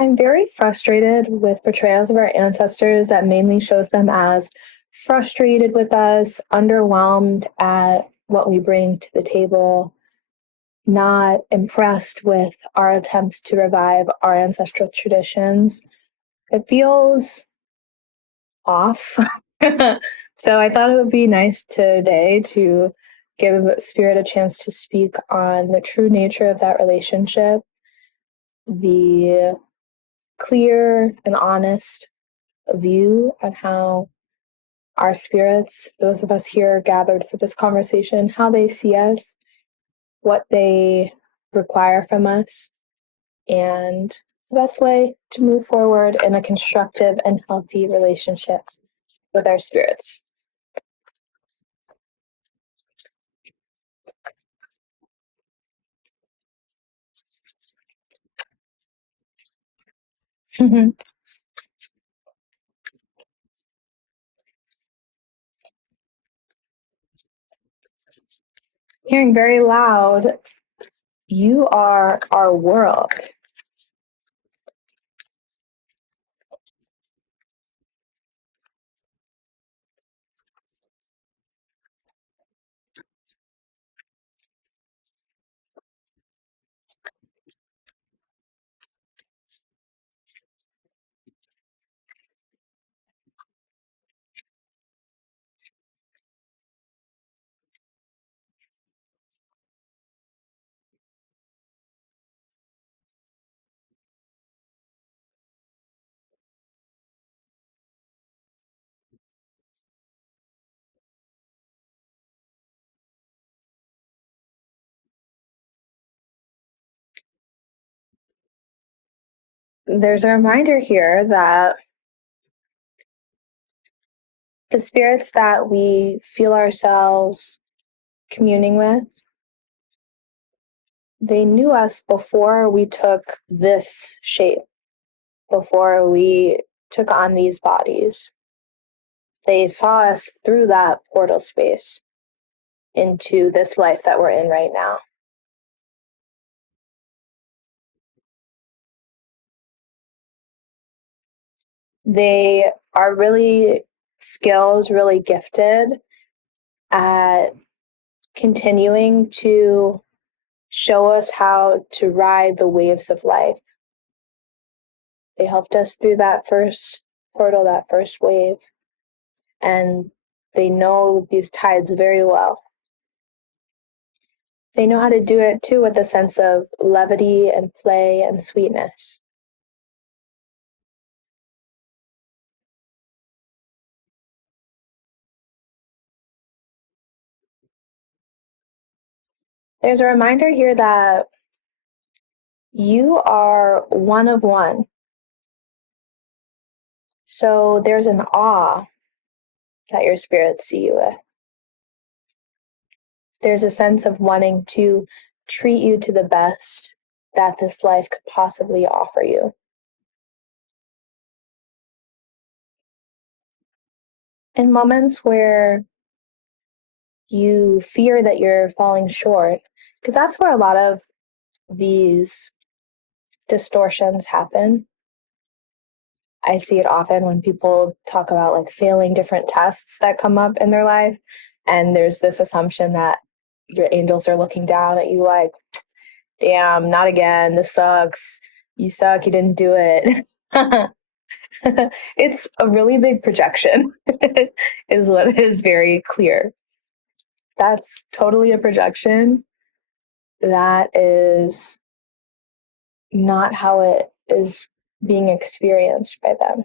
I'm very frustrated with portrayals of our ancestors that mainly shows them as frustrated with us, underwhelmed at what we bring to the table, not impressed with our attempts to revive our ancestral traditions. It feels off. So I thought it would be nice today to give Spirit a chance to speak on the true nature of that relationship, the clear and honest view on how our spirits, those of us here gathered for this conversation, how they see us, what they require from us, and the best way to move forward in a constructive and healthy relationship with our spirits. Hearing very loud, you are our world. There's a reminder here that the spirits that we feel ourselves communing with, they knew us before we took this shape, before we took on these bodies. They saw us through that portal space into this life that we're in right now. They are really skilled, really gifted at continuing to show us how to ride the waves of life. They helped us through that first portal, that first wave, and they know these tides very well. They know how to do it too with a sense of levity and play and sweetness. There's a reminder here that you are one of one. So there's an awe that your spirits see you with. There's a sense of wanting to treat you to the best that this life could possibly offer you. In moments where you fear that you're falling short, because that's where a lot of these distortions happen. I see it often when people talk about like failing different tests that come up in their life, and there's this assumption that your angels are looking down at you like, damn, not again, this sucks, you suck, you didn't do it. It's a really big projection, is what is very clear. That's totally a projection. That is not how it is being experienced by them.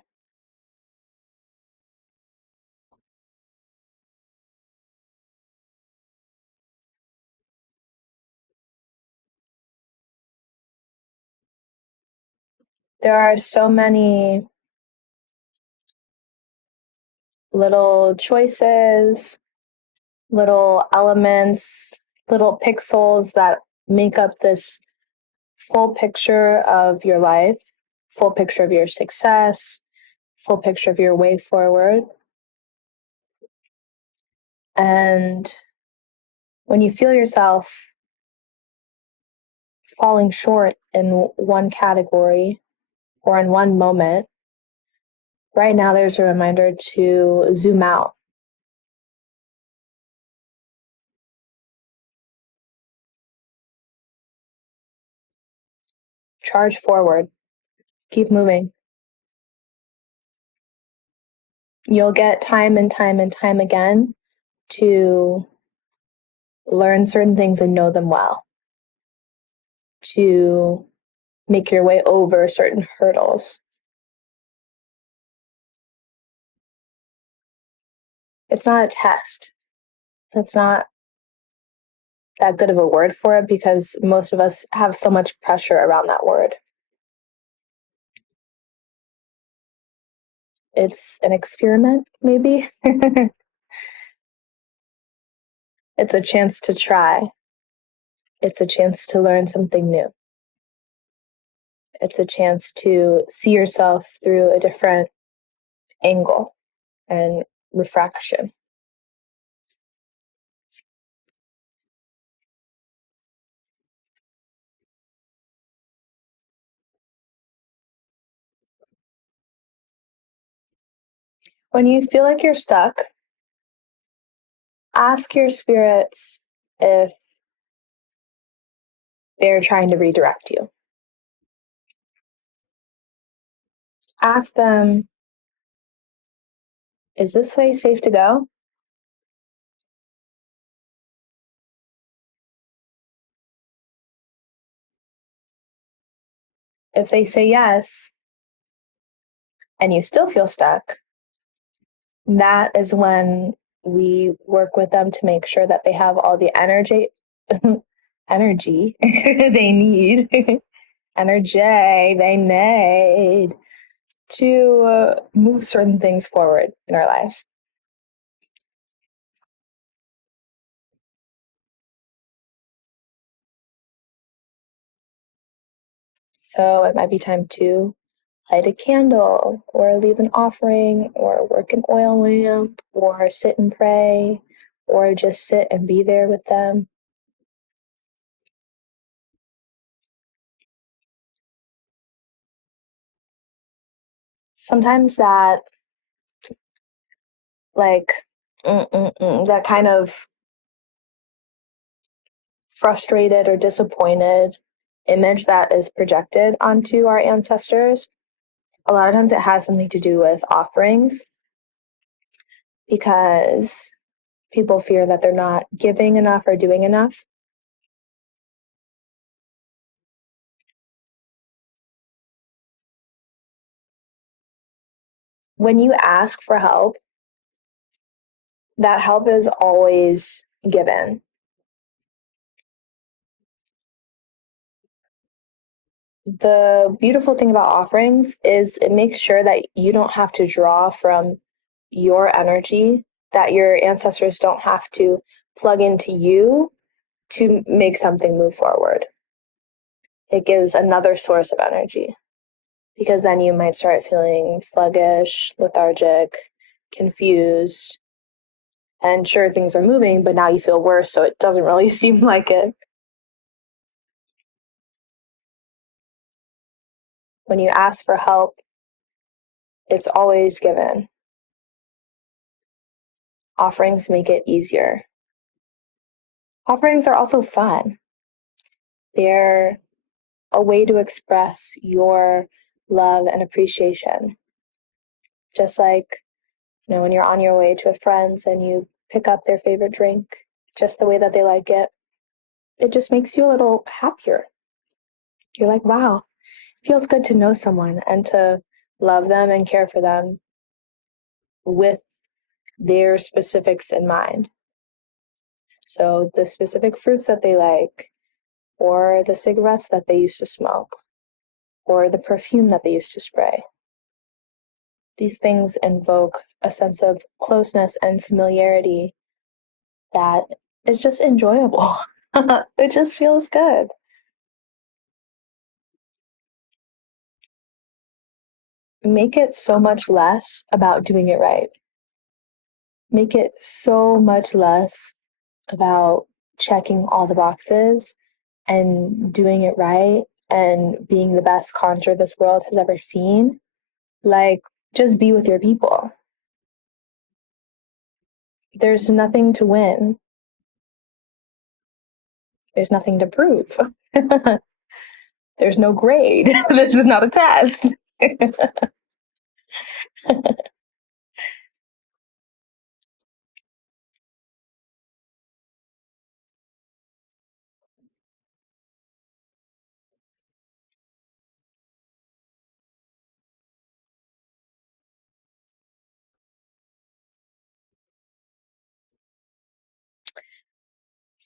There are so many little choices, little elements, little pixels that make up this full picture of your life, full picture of your success, full picture of your way forward. And when you feel yourself falling short in one category or in one moment, right now there's a reminder to zoom out. Charge forward. Keep moving. You'll get time and time and time again to learn certain things and know them well, to make your way over certain hurdles. It's not a test. That's not that good of a word for it because most of us have so much pressure around that word. It's an experiment, maybe. It's a chance to try. It's a chance to learn something new. It's a chance to see yourself through a different angle and refraction. When you feel like you're stuck, ask your spirits if they're trying to redirect you. Ask them, is this way safe to go? If they say yes, and you still feel stuck, that is when we work with them to make sure that they have all the energy energy they need energy they need to move certain things forward in our lives. So it might be time to light a candle or leave an offering or work an oil lamp or sit and pray or just sit and be there with them. Sometimes that like that kind of frustrated or disappointed image that is projected onto our ancestors, a lot of times it has something to do with offerings because people fear that they're not giving enough or doing enough. When you ask for help, that help is always given. The beautiful thing about offerings is it makes sure that you don't have to draw from your energy, that your ancestors don't have to plug into you to make something move forward. It gives another source of energy because then you might start feeling sluggish, lethargic, confused, and sure, things are moving, but now you feel worse, so it doesn't really seem like it. When you ask for help, it's always given. Offerings make it easier. Offerings are also fun. They're a way to express your love and appreciation. Just like, when you're on your way to a friend's and you pick up their favorite drink just the way that they like it just makes you a little happier. You're like, wow, it feels good to know someone and to love them and care for them with their specifics in mind. So the specific fruits that they like, or the cigarettes that they used to smoke, or the perfume that they used to spray. These things invoke a sense of closeness and familiarity that is just enjoyable. It just feels good. Make it so much less about doing it right. Make it so much less about checking all the boxes and doing it right and being the best conjurer this world has ever seen, like, just be with your people. There's nothing to win. There's nothing to prove. There's no grade. This is not a test.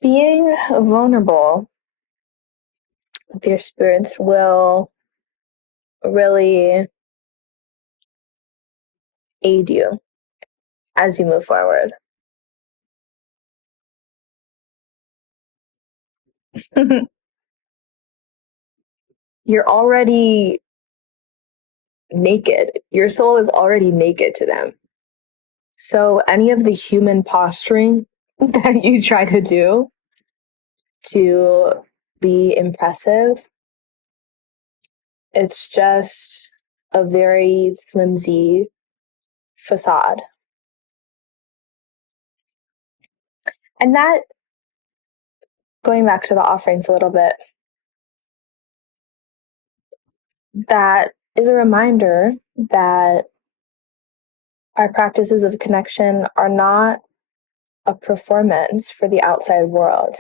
Being vulnerable with your spirits will really aid you as you move forward. You're already naked. Your soul is already naked to them. So any of the human posturing that you try to do to be impressive, it's just a very flimsy facade. And that, going back to the offerings a little bit, that is a reminder that our practices of connection are not a performance for the outside world.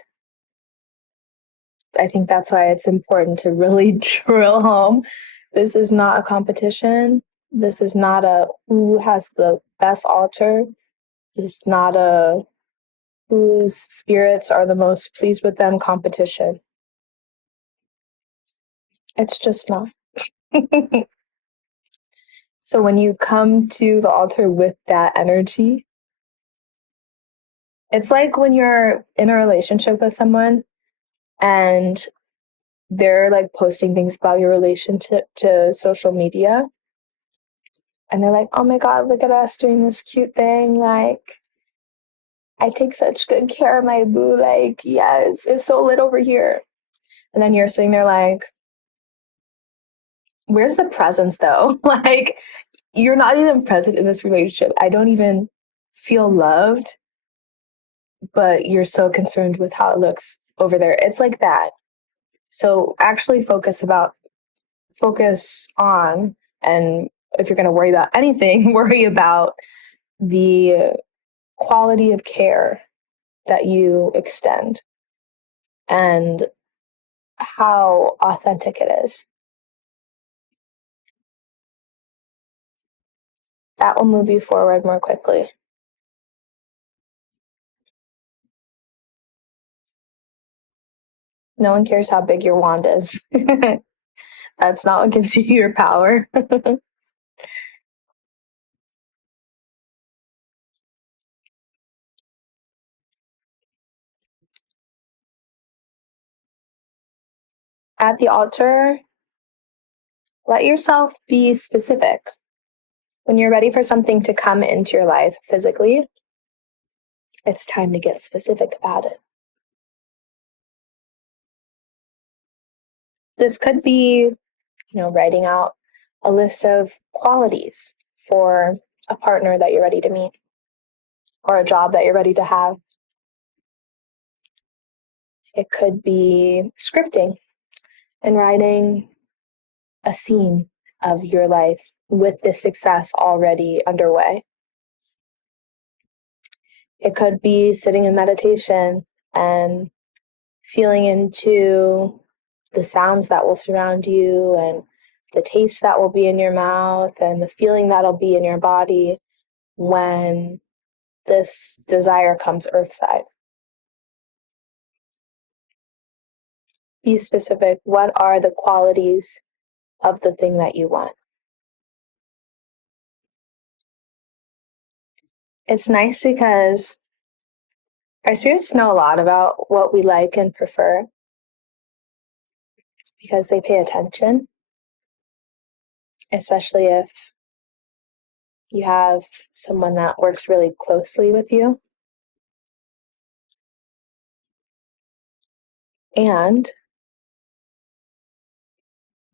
I think that's why it's important to really drill home. This is not a competition. This is not a who has the best altar. This is not a whose spirits are the most pleased with them competition. It's just not. So when you come to the altar with that energy, it's like when you're in a relationship with someone and they're like posting things about your relationship to social media. And they're like, oh my God, look at us doing this cute thing. Like, I take such good care of my boo. Like, yes, it's so lit over here. And then you're sitting there like, where's the presence though? Like, you're not even present in this relationship. I don't even feel loved, but you're so concerned with how it looks over there. It's like that. So actually focus on, and if you're going to worry about anything, worry about the quality of care that you extend and how authentic it is. That will move you forward more quickly. No one cares how big your wand is. That's not what gives you your power. At the altar, let yourself be specific. When you're ready for something to come into your life physically, it's time to get specific about it. This could be, writing out a list of qualities for a partner that you're ready to meet or a job that you're ready to have. It could be scripting and writing a scene of your life with this success already underway. It could be sitting in meditation and feeling into the sounds that will surround you and the taste that will be in your mouth and the feeling that'll be in your body when this desire comes earthside. Be specific. What are the qualities of the thing that you want? It's nice because our spirits know a lot about what we like and prefer because they pay attention, especially if you have someone that works really closely with you. And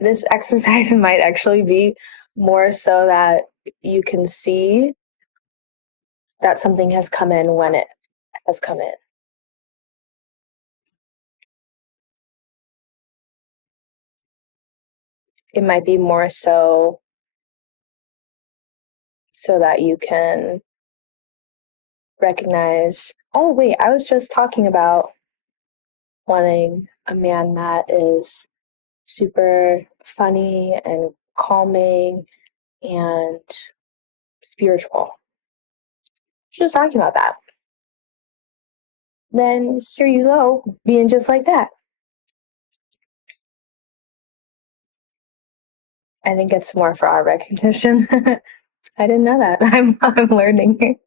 this exercise might actually be more so that you can see that something has come in when it has come in. It might be more so that you can recognize, oh, wait, I was just talking about wanting a man that is super funny and calming and spiritual. Just talking about that. Then here you go, being just like that. I think it's more for our recognition. I didn't know that. I'm learning.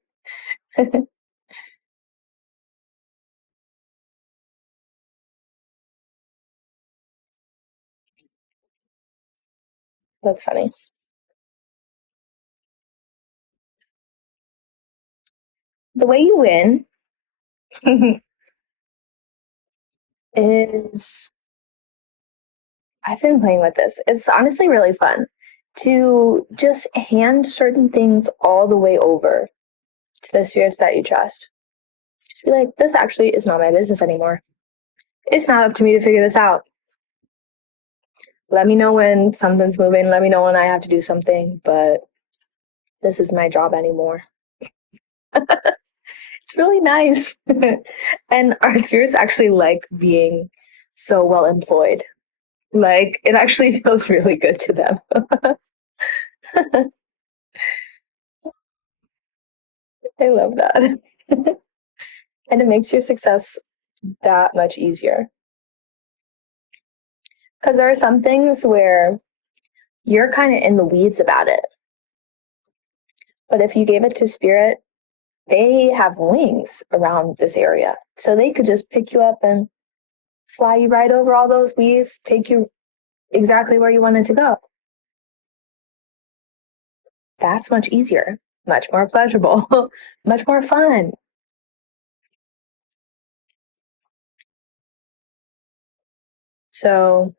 That's funny. The way you win is, I've been playing with this. It's honestly really fun to just hand certain things all the way over to the spirits that you trust. Just be like, this actually is not my business anymore. It's not up to me to figure this out. Let me know when something's moving. Let me know when I have to do something, but this is my job anymore. It's really nice. And our spirits actually like being so well employed. Like, it actually feels really good to them. I love that. And it makes your success that much easier. Because there are some things where you're kind of in the weeds about it. But if you gave it to spirit, they have wings around this area. So they could just pick you up and fly you right over all those weeds, take you exactly where you wanted to go. That's much easier, much more pleasurable, much more fun. So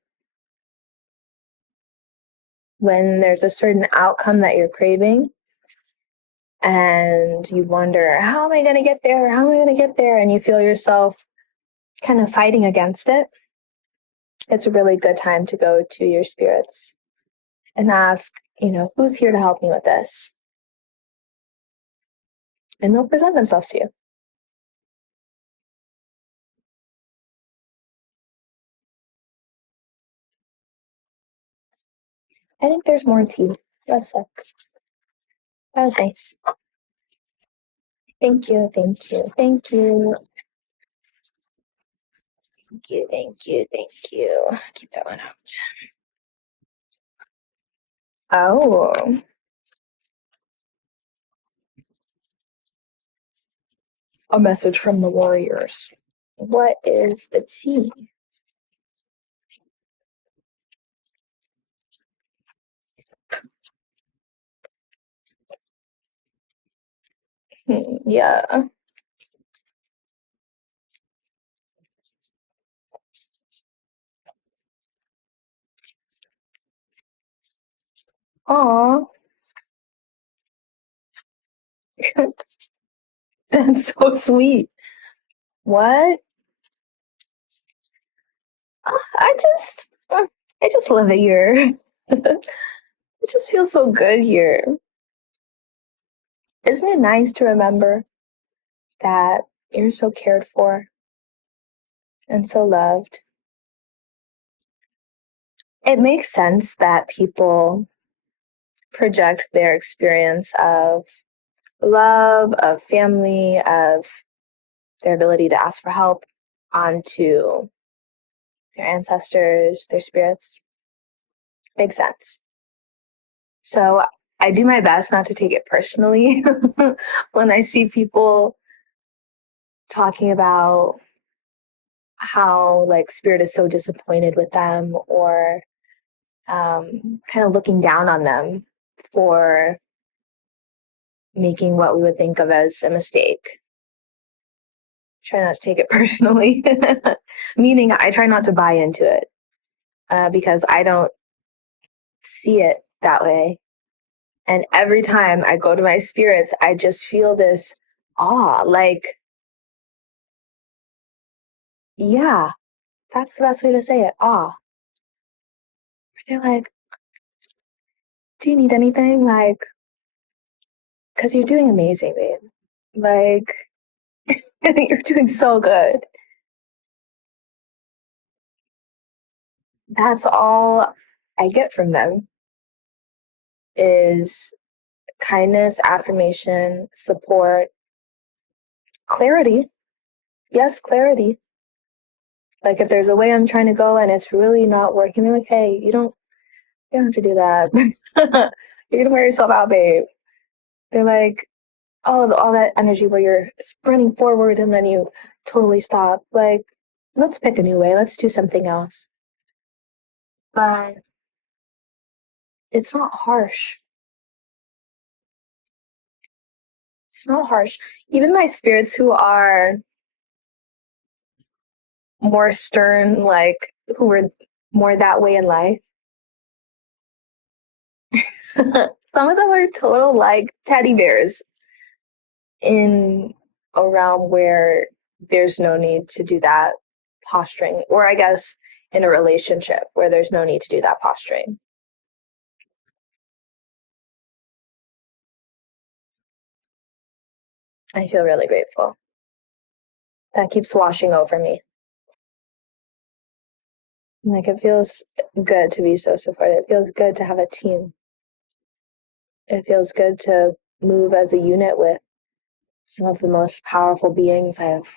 when there's a certain outcome that you're craving and you wonder, how am I going to get there? How am I going to get there? And you feel yourself kind of fighting against it, it's a really good time to go to your spirits and ask, who's here to help me with this? And they'll present themselves to you. I think there's more tea. Let's look. That was nice. Thank you, thank you, thank you. Thank you, thank you, thank you. Keep that one out. Oh. A message from the warriors. What is the tea? Yeah. Aw. That's so sweet. What? I just love it here. It just feels so good here. Isn't it nice to remember that you're so cared for and so loved? It makes sense that people project their experience of love, of family, of their ability to ask for help onto their ancestors, their spirits. Makes sense. So I do my best not to take it personally when I see people talking about how like spirit is so disappointed with them or kind of looking down on them for making what we would think of as a mistake. Try not to take it personally, meaning I try not to buy into it because I don't see it that way. And every time I go to my spirits, I just feel this awe. Like, yeah, that's the best way to say it. Awe. They're like, do you need anything? Like, because you're doing amazing, babe. Like, you're doing so good. That's all I get from them is kindness, affirmation, support, clarity. Yes, clarity. Like if there's a way I'm trying to go and it's really not working, they're like, hey, you don't have to do that. You're gonna wear yourself out, babe. They're like, oh, all that energy where you're sprinting forward and then you totally stop. Like, let's pick a new way. Let's do something else. But it's not harsh. It's not harsh. Even my spirits who are more stern, like who were more that way in life, some of them are total like teddy bears in a realm where there's no need to do that posturing, or I guess in a relationship where there's no need to do that posturing. I feel really grateful. That keeps washing over me. Like it feels good to be so supported. It feels good to have a team. It feels good to move as a unit with some of the most powerful beings I've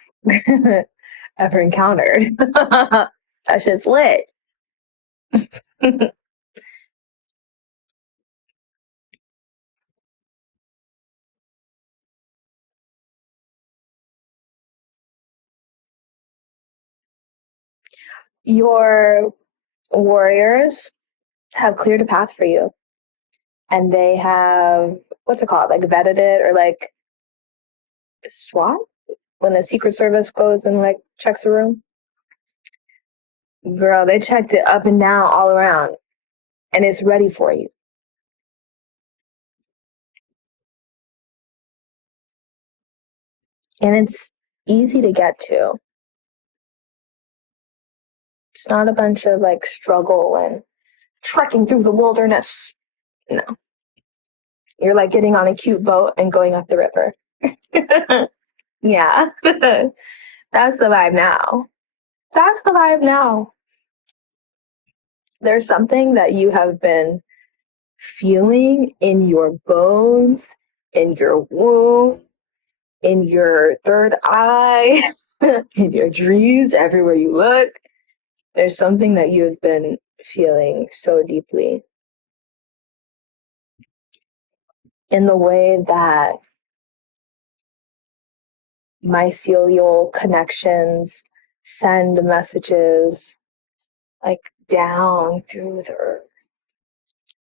ever encountered. That shit's lit. Your warriors have cleared a path for you, and they have what's it called, like vetted it or like swap when the Secret Service goes and like checks a room. Girl, they checked it up and down all around, and it's ready for you. And it's easy to get to. It's not a bunch of like struggle and trekking through the wilderness. No, you're like getting on a cute boat and going up the river. Yeah, that's the vibe now. That's the vibe now. There's something that you have been feeling in your bones, in your womb, in your third eye, in your dreams, everywhere you look. There's something that you've been feeling so deeply in the way that mycelial connections send messages like down through the earth.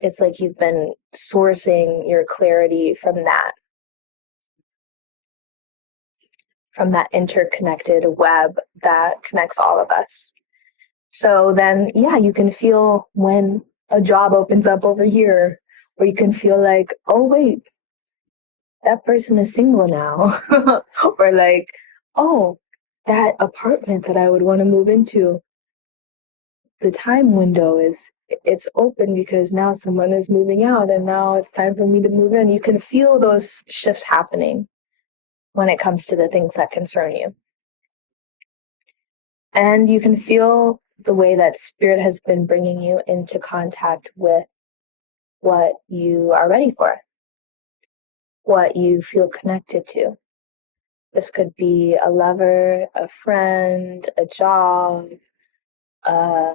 It's like you've been sourcing your clarity from that interconnected web that connects all of us. So then, yeah, you can feel when a job opens up over here, or you can feel like, oh, wait, that person is single now. Or like, oh, that apartment that I would want to move into, the time window it's open because now someone is moving out and now it's time for me to move in. You can feel those shifts happening when it comes to the things that concern you. And you can feel the way that spirit has been bringing you into contact with what you are ready for, what you feel connected to. This could be a lover, a friend, a job, uh,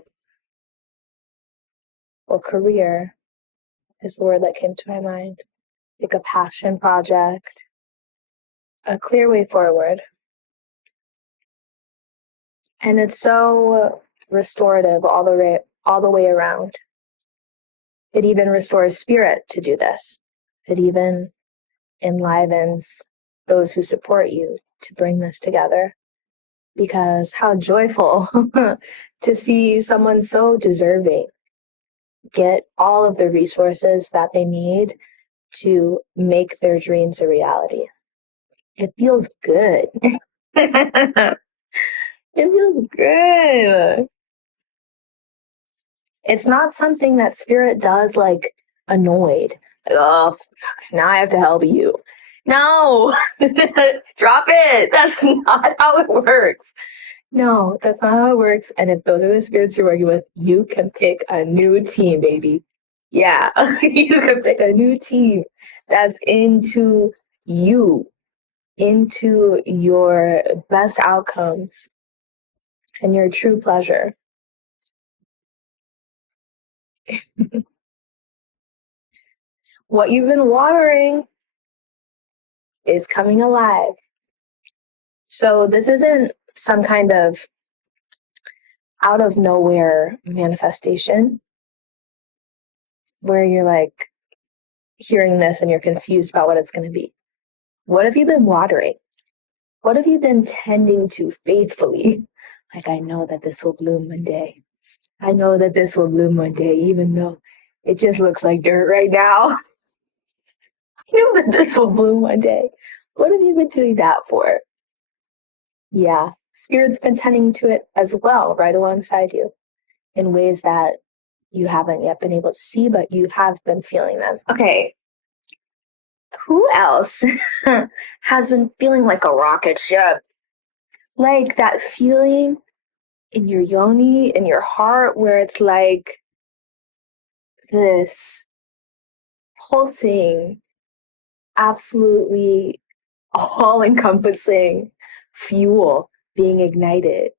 or career is the word that came to my mind. Like a passion project, a clear way forward. And it's so restorative all the way around. It even restores spirit to do this. It even enlivens those who support you to bring this together. Because how joyful to see someone so deserving get all of the resources that they need to make their dreams a reality. It feels good. It feels good. It's not something that spirit does like annoyed. Like, oh, now I have to help you. No, drop it. That's not how it works. No, that's not how it works. And if those are the spirits you're working with, you can pick a new team, baby. Yeah, you can pick a new team that's into you, into your best outcomes and your true pleasure. What you've been watering is coming alive. So this isn't some kind of out of nowhere manifestation where you're like hearing this and you're confused about what it's going to be. What have you been watering? What have you been tending to faithfully? Like, I know that this will bloom one day. I know that this will bloom one day, even though it just looks like dirt right now. I know that this will bloom one day. What have you been doing that for? Yeah, Spirit's been tending to it as well, right alongside you in ways that you haven't yet been able to see, but you have been feeling them. Okay, who else has been feeling like a rocket ship? Like that feeling in your yoni, in your heart, where it's like this pulsing, absolutely all encompassing fuel being ignited.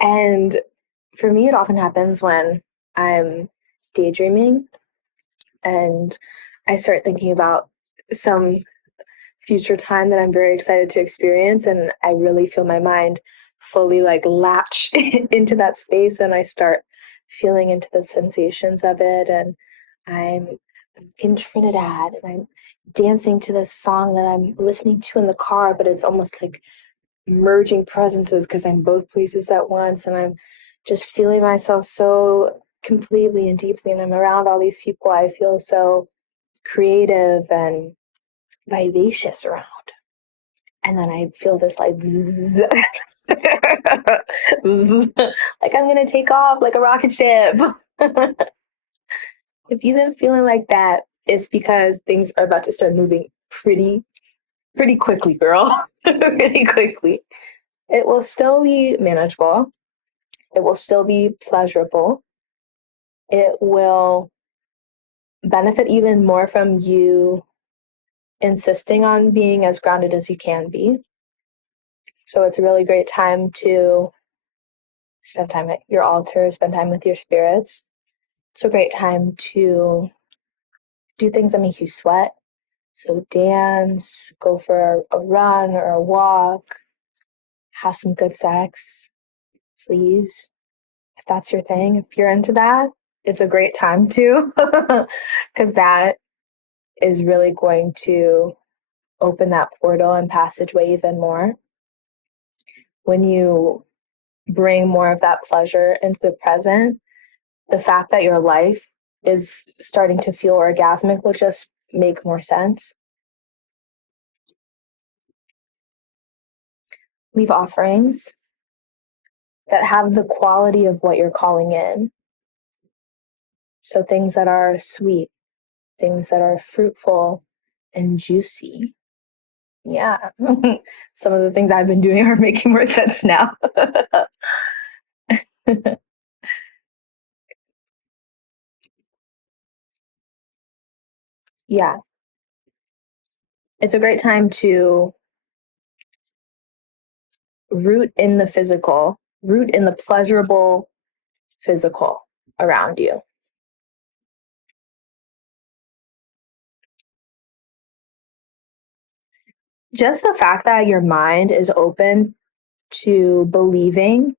And for me, it often happens when I'm daydreaming and I start thinking about some future time that I'm very excited to experience. And I really feel my mind fully like latch into that space and I start feeling into the sensations of it. And I'm in Trinidad and I'm dancing to this song that I'm listening to in the car, but it's almost like merging presences because I'm both places at once and I'm just feeling myself so completely and deeply and I'm around all these people. I feel so creative and vivacious around. And then I feel this like zzz, zzz, like I'm gonna take off like a rocket ship. If you've been feeling like that, it's because things are about to start moving pretty quickly, girl. Pretty quickly. It will still be manageable. It will still be pleasurable. It will benefit even more from you insisting on being as grounded as you can be. So it's a really great time to spend time at your altar, spend time with your spirits. It's a great time to do things that make you sweat. So dance, go for a run or a walk, have some good sex, please. If that's your thing, if you're into that, it's a great time too, because that is really going to open that portal and passageway even more. When you bring more of that pleasure into the present, the fact that your life is starting to feel orgasmic will just make more sense. Leave offerings that have the quality of what you're calling in. So things that are sweet, things that are fruitful and juicy. Yeah. Some of the things I've been doing are making more sense now. Yeah. It's a great time to root in the physical, root in the pleasurable physical around you. Just the fact that your mind is open to believing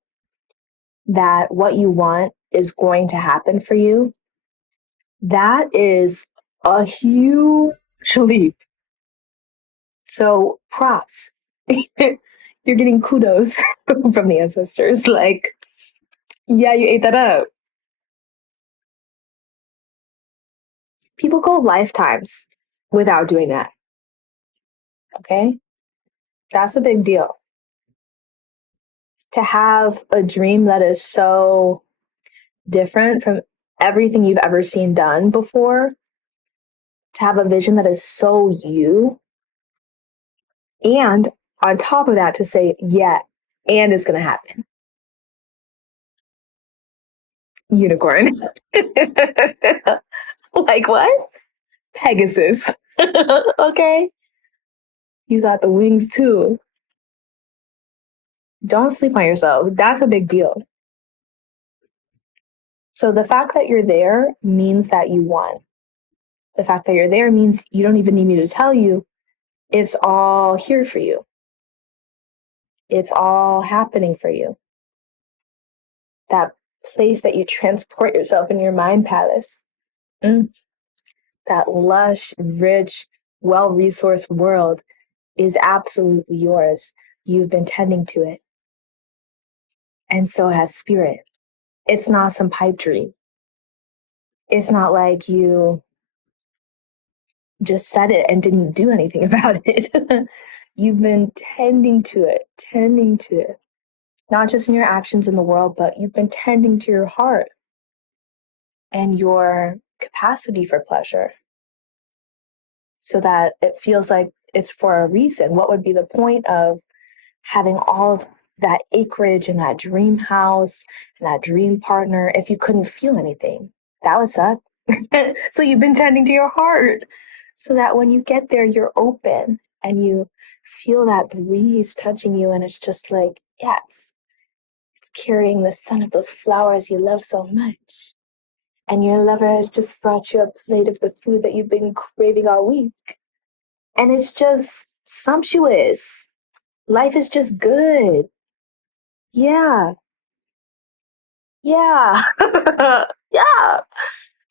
that what you want is going to happen for you, that is a huge leap. So props. You're getting kudos from the ancestors. Like, yeah, you ate that up. People go lifetimes without doing that. Okay? That's a big deal. To have a dream that is so different from everything you've ever seen done before, to have a vision that is so you, and on top of that, to say, yeah, and it's going to happen. Unicorn. Like what? Pegasus. Okay? You got the wings too. Don't sleep on yourself. That's a big deal. So the fact that you're there means that you won. The fact that you're there means you don't even need me to tell you. It's all here for you. It's all happening for you. That place that you transport yourself in your mind palace. That lush, rich, well-resourced world is absolutely yours. You've been tending to it. And so has spirit. It's not some pipe dream. It's not like you just said it and didn't do anything about it. You've been tending to it. Not just in your actions in the world, but you've been tending to your heart and your capacity for pleasure so that it feels like it's for a reason. What would be the point of having all of that acreage and that dream house and that dream partner if you couldn't feel anything? That would suck. So you've been tending to your heart so that when you get there, you're open and you feel that breeze touching you. And it's just like, yes, it's carrying the scent of those flowers you love so much. And your lover has just brought you a plate of the food that you've been craving all week. And it's just sumptuous. Life is just good. Yeah. Yeah. Yeah.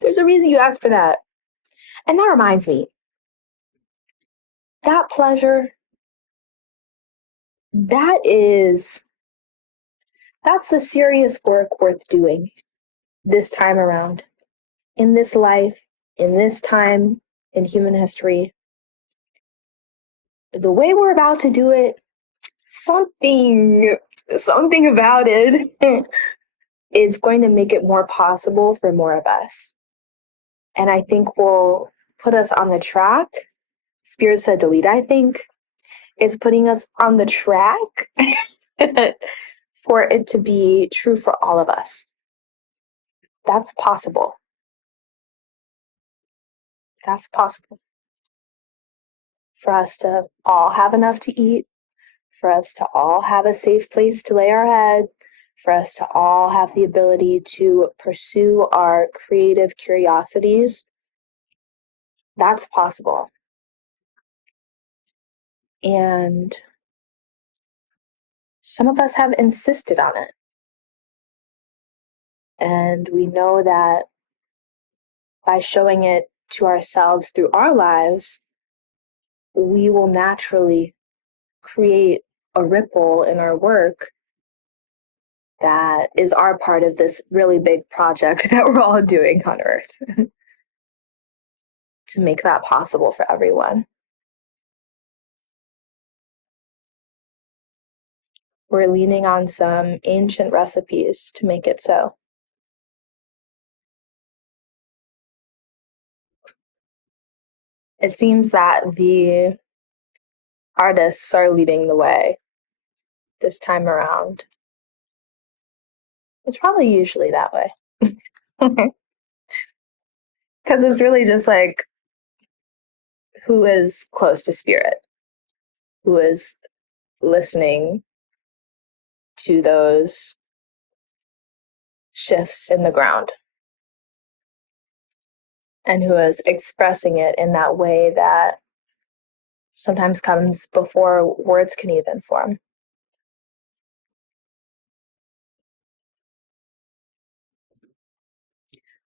There's a reason you asked for that. And that reminds me, that pleasure, that is, that's the serious work worth doing this time around. In this life, in this time in human history, the way we're about to do it, something about it is going to make it more possible for more of us. And I think will put us on the track. Spirit said delete, I think. It's putting us on the track for it to be true for all of us. That's possible. That's possible. For us to all have enough to eat, for us to all have a safe place to lay our head, for us to all have the ability to pursue our creative curiosities. That's possible. And some of us have insisted on it. And we know that by showing it to ourselves through our lives, we will naturally create a ripple in our work that is our part of this really big project that we're all doing on Earth to make that possible for everyone. We're leaning on some ancient recipes to make it so. It seems that the artists are leading the way this time around. It's probably usually that way. Because it's really just like who is close to spirit, who is listening to those shifts in the ground, and who is expressing it in that way that sometimes comes before words can even form.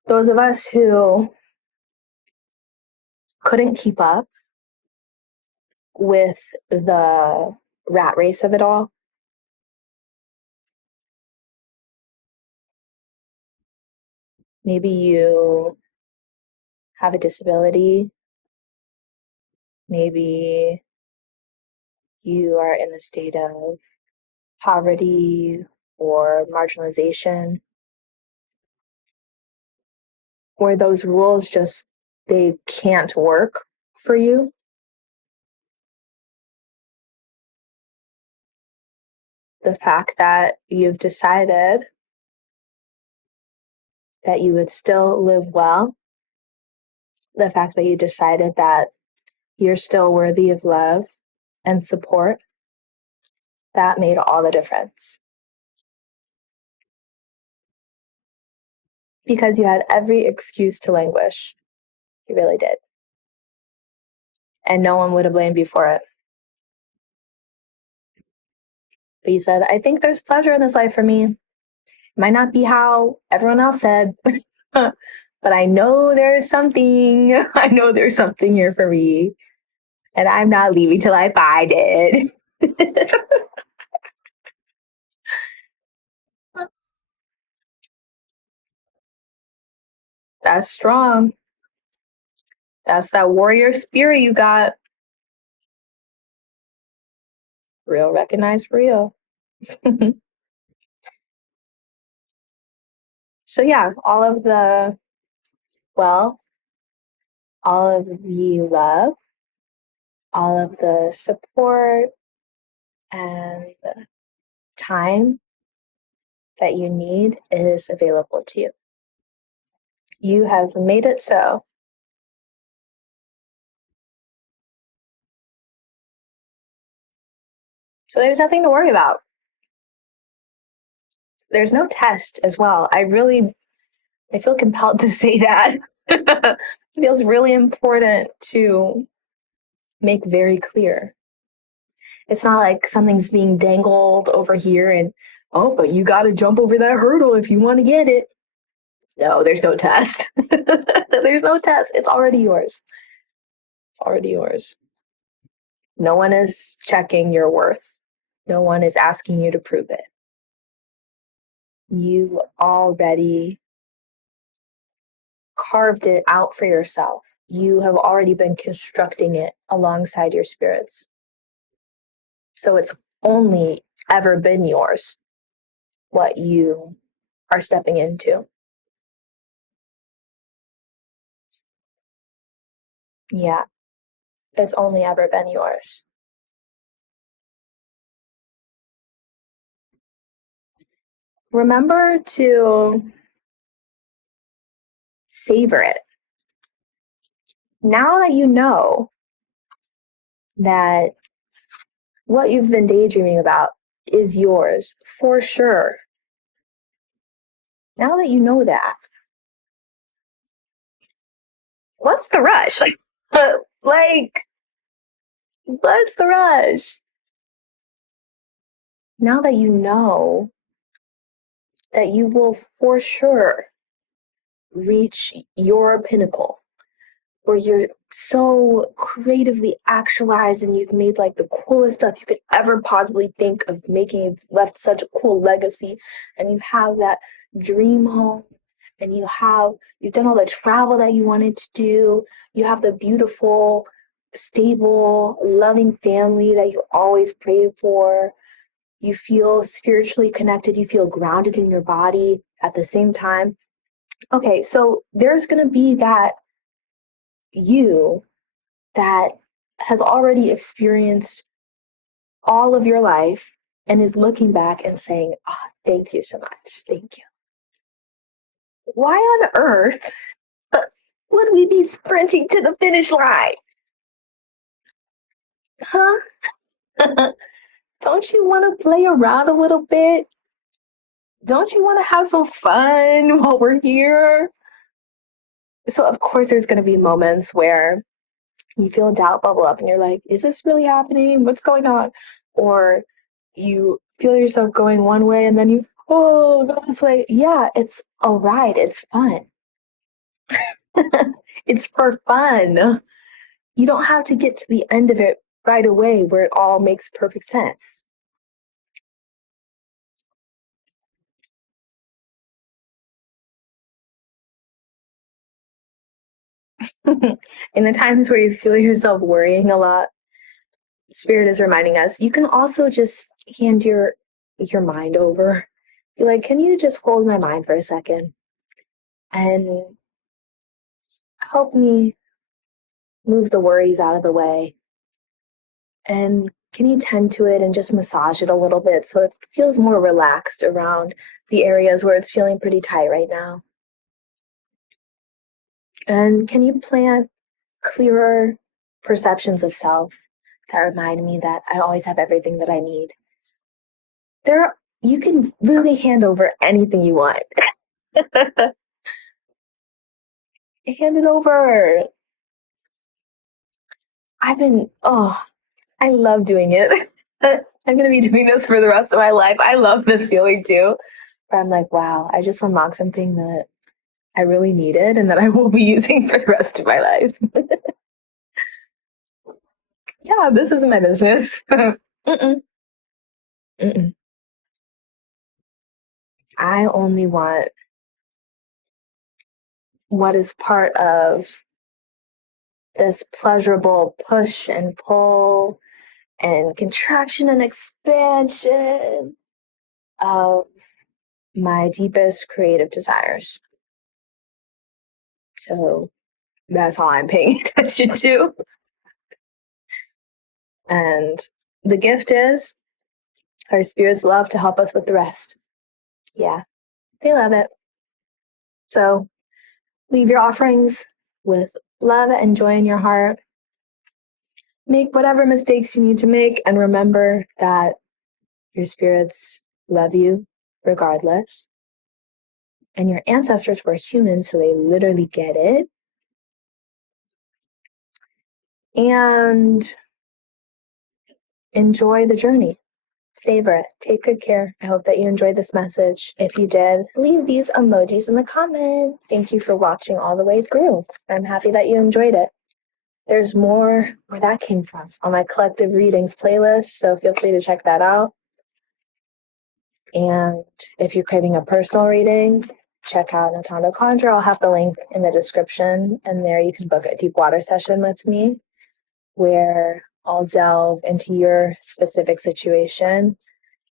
Those of us who couldn't keep up with the rat race of it all, maybe you have a disability. Maybe you are in a state of poverty or marginalization, where those rules just, they can't work for you. The fact that you've decided that you would still live well, the fact that you decided that you're still worthy of love and support, that made all the difference. Because you had every excuse to languish. You really did. And no one would have blamed you for it. But you said, I think there's pleasure in this life for me. It might not be how everyone else said, but I know there's something. I know there's something here for me. And I'm not leaving till I find it. That's strong. That's that warrior spirit you got. Real, recognize real. So yeah, all of the, well, all of the love, all of the support and time that you need is available to you. You have made it so. So there's nothing to worry about. There's no test as well. I feel compelled to say that. It feels really important to make very clear. It's not like something's being dangled over here and, oh, but you got to jump over that hurdle if you want to get it. No, there's no test. There's no test. It's already yours. It's already yours. No one is checking your worth. No one is asking you to prove it. You already carved it out for yourself. You have already been constructing it alongside your spirits. So it's only ever been yours, what you are stepping into. Yeah, it's only ever been yours. Remember to savor it. Now that you know that what you've been daydreaming about is yours for sure, now that you know that, what's the rush? Like, what's the rush? Now that you know that you will for sure reach your pinnacle, where you're so creatively actualized and you've made like the coolest stuff you could ever possibly think of making, you've left such a cool legacy, and you have that dream home, and you've done all the travel that you wanted to do, you have the beautiful, stable, loving family that you always prayed for, you feel spiritually connected, you feel grounded in your body at the same time. Okay, so there's going to be that you that has already experienced all of your life and is looking back and saying, oh, thank you so much. Thank you. Why on earth would we be sprinting to the finish line? Huh? Don't you want to play around a little bit? Don't you want to have some fun while we're here? So, of course, there's going to be moments where you feel doubt bubble up and you're like, is this really happening? What's going on? Or you feel yourself going one way and then go this way. Yeah, it's a ride. It's fun. It's for fun. You don't have to get to the end of it right away where it all makes perfect sense. In the times where you feel yourself worrying a lot, Spirit is reminding us you can also just hand your mind over. Be like, can you just hold my mind for a second and help me move the worries out of the way? And can you tend to it and just massage it a little bit so it feels more relaxed around the areas where it's feeling pretty tight right now? And can you plant clearer perceptions of self that remind me that I always have everything that I need? You can really hand over anything you want. Hand it over. I love doing it. I'm going to be doing this for the rest of my life. I love this feeling too. Where I'm like, wow, I just unlocked something that I really needed and that I will be using for the rest of my life. Yeah, this isn't my business. Mm-mm. Mm-mm. I only want what is part of this pleasurable push and pull and contraction and expansion of my deepest creative desires. So that's all I'm paying attention to. And the gift is our spirits love to help us with the rest. Yeah, they love it. So leave your offerings with love and joy in your heart. Make whatever mistakes you need to make, and remember that your spirits love you regardless. And your ancestors were human, so they literally get it. And enjoy the journey. Savor it. Take good care. I hope that you enjoyed this message. If you did, leave these emojis in the comment. Thank you for watching all the way through. I'm happy that you enjoyed it. There's more where that came from on my collective readings playlist, so feel free to check that out. And if you're craving a personal reading, check out Natando Conjure. I'll have the link in the description, and there you can book a deep water session with me where I'll delve into your specific situation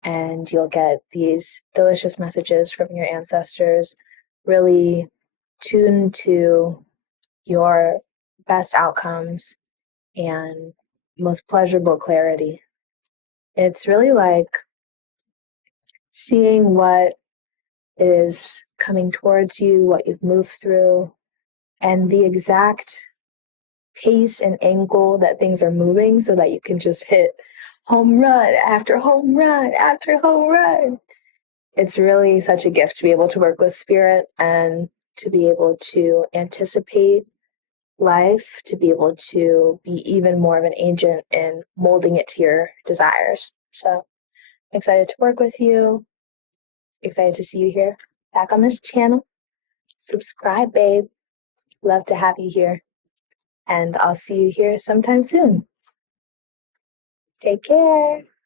and you'll get these delicious messages from your ancestors, really tuned to your best outcomes and most pleasurable clarity. It's really like seeing what is coming towards you, what you've moved through, and the exact pace and angle that things are moving so that you can just hit home run after home run after home run. It's really such a gift to be able to work with spirit and to be able to anticipate life, to be able to be even more of an agent in molding it to your desires. So excited to work with you. Excited to see you here back on this channel. Subscribe, babe. Love to have you here. And I'll see you here sometime soon. Take care.